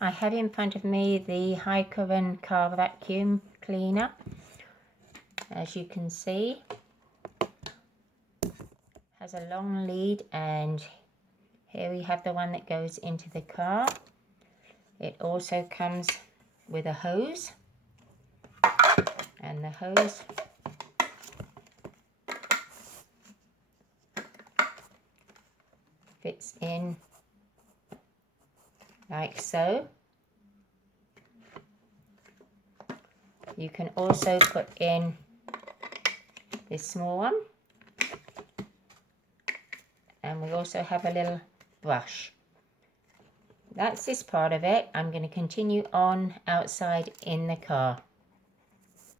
I have in front of me the Hikeren car vacuum cleaner. As you can see, has a long lead, and here we have the one that goes into the car. It also comes with a hose, and the hose fits in like so. You can also put in this small one, and we also have a little brush. That's this part of it. I'm going to continue on outside in the car.